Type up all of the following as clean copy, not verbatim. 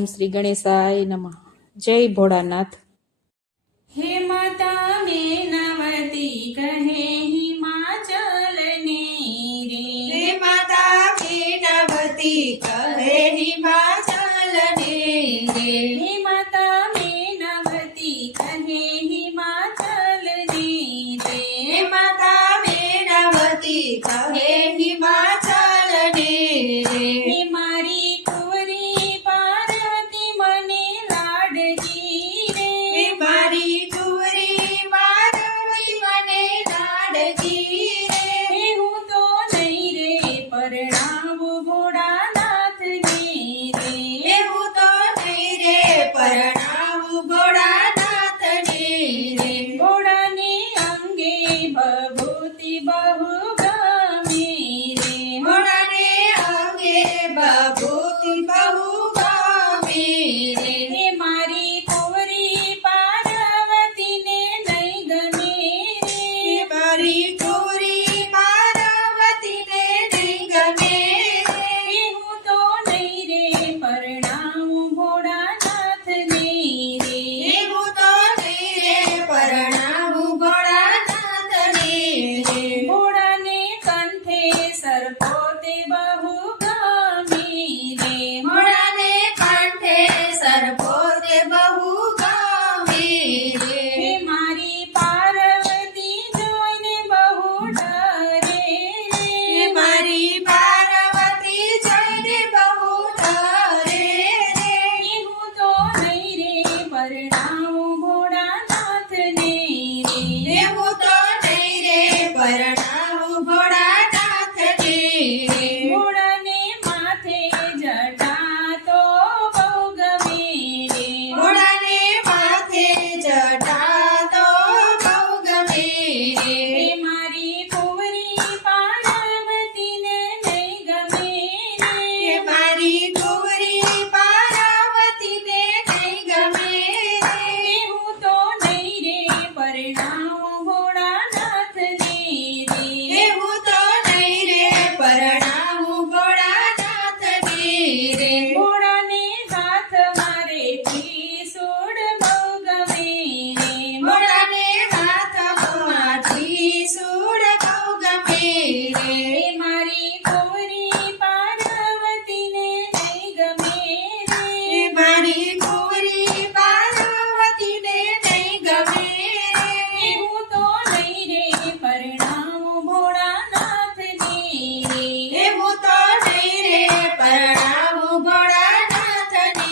ઓમ શ્રી ગણેશાય નમઃ. જય ભોળાનાથ. હે માતા મેનાવતી કહે હિમાચલ ને રે. હે માતા મેનાવતી કહે હિમાચલ ને રે. હે માતા મેનાવતી કહે હિમાચલ ને રે. હે માતા મેનાવતી કહે હિમાચલ ને રે. હે મારી કુંવરી પાર્વતી મને લાડકી રે. હે મારી કુંવરી પાર્વતી મને લાડકી રે. હે હું તો નહીં રે પરણાવું ભોળાનાથને રે. હે હું તો નહીં રે પરણાવું ભોળાનાથને રે. ભોળાને અંગે ભભૂતિ બહુ ગમે રે. ભોળાને અંગે ભભૂતિ બહુ ગમે રે. હે મારી કુંવરી પાર્વતીને નહીં ગમે રે. હે મારી કુંવરી પાર્વતીને નહીં ગમે રે. હે હું તો નહીં રે પરણાવું ભોળાનાથને રે. હે હું તો નહીં રે પરણાવું ભોળાનાથને રે. ભોળાને કંઠે સરપો તે બહુ ગમે રે. ભોળાને કાંઠે સરપો તે બહુ ગમે રે. હે મારી પાર્વતી જોઈને બહુ ડરે હે રે. મારી પાર્વતી જોઈને બહુ ડરે રે. હે હું તો નહીં રે પરણાવું ભોળાનાથને રે. હે હું તો નહીં રે પરણાવું ભોળાનાથને રે. ભોળાને માથે જટા તો બહુ ગમે રે. ભોળાને માથે જટા તો બહુ ગમે રે. હે મારી કુંવરી પાર્વતીને નહીં ગમે હે રે. મારી કુંવરી પાર્વતીને નહીં ગમે રે. હે હું તો નહીં રે પરણાવું ભોળાનાથને રે. હે હું તો નહીં રે પરણાવું ભોળાનાથને રે. ભોળાને હાથ મારે ત્રિશૂળ બહુ ગમે રે. ભોળાને હાથમાંથી સૂળ બહુ ગમે રે. હે મારી કુંવરી પાર્વતીને નહીં ગમે હે રે. મારી કુંવરી પાર્વતીને નહીં ગમે હે રે. હું તો નહીં રે પરણાવું ભોળાનાથને રે. હે હું તો નહીં રે પરણાવું ભોળાનાથને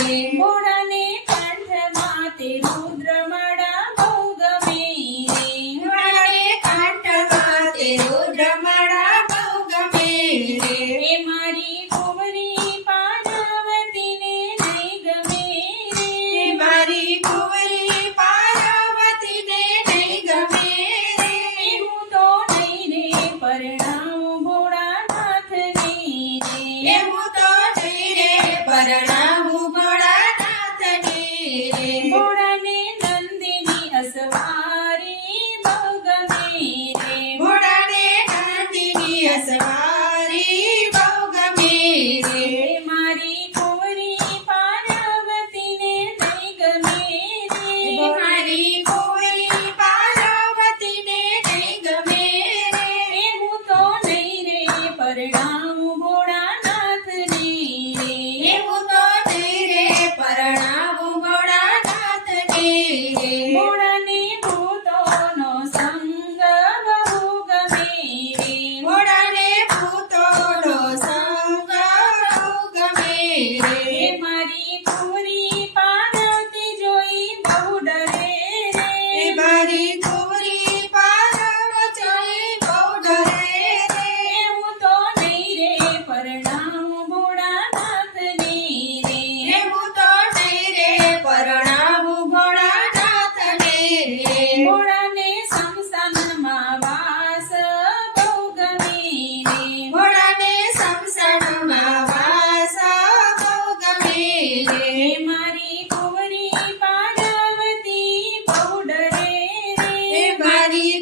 રે. ભોળાને કંઠમાં તે રુદ્રમાળા બહુ ગમે રે. ભોળાને કાંઠમાં તે રુદ્રમાળા બહુ ગમે રે. હે મારી કુંવરી પાર્વતીને નહીં ગમે હે રે. મારી કુંવરી પાર્વતીને નહીં ગમે હે રે. હું તો નહીં રે પરણાવું ભોળાનાથને હે રે. હું તો નહીં રે પરણાવું ભોળાનાથને રે. ભોળાને નંદિની અસવારી બહુ ગમે રે. ભોળાને ગાંધીની અસવારી બહુ ગમે રે. હે મારી કુંવરી પાર્વતીને નહીં ગમે હે રે. મારી કુંવરી પાર્વતીને નહીં ગમે રે. હે હું તો નહીં રે પરણાવું ભોળાનાથને રે. હે હું તો નહીં રે પરણાવું ભોળાનાથને રે. ભોળાને ભૂતોનો સંગ બહુ ગમે રે. ભોળાને ભૂતોનો સંગ બહુ ગમે હે રે. મારી કુંવરી પાર્વતી જોઈ બહુ ડરે હે રે. મારી કુંવરી પાર્વતી બહુ ડરે રે. હે હું તો નહીં રે પરણાવું ભોળાનાથને રે. હે હું તો નહીં રે પરણાવું ભોળાનાથને રે. ભોળાને શમશાનમાં વાસ બહુ ગમે રે. ભોળાને શમશાનમાં વાસ બહુ ગમે રે. હે મારી કુંવરી પાર્વતી બહુ ડરે હે રે. મારી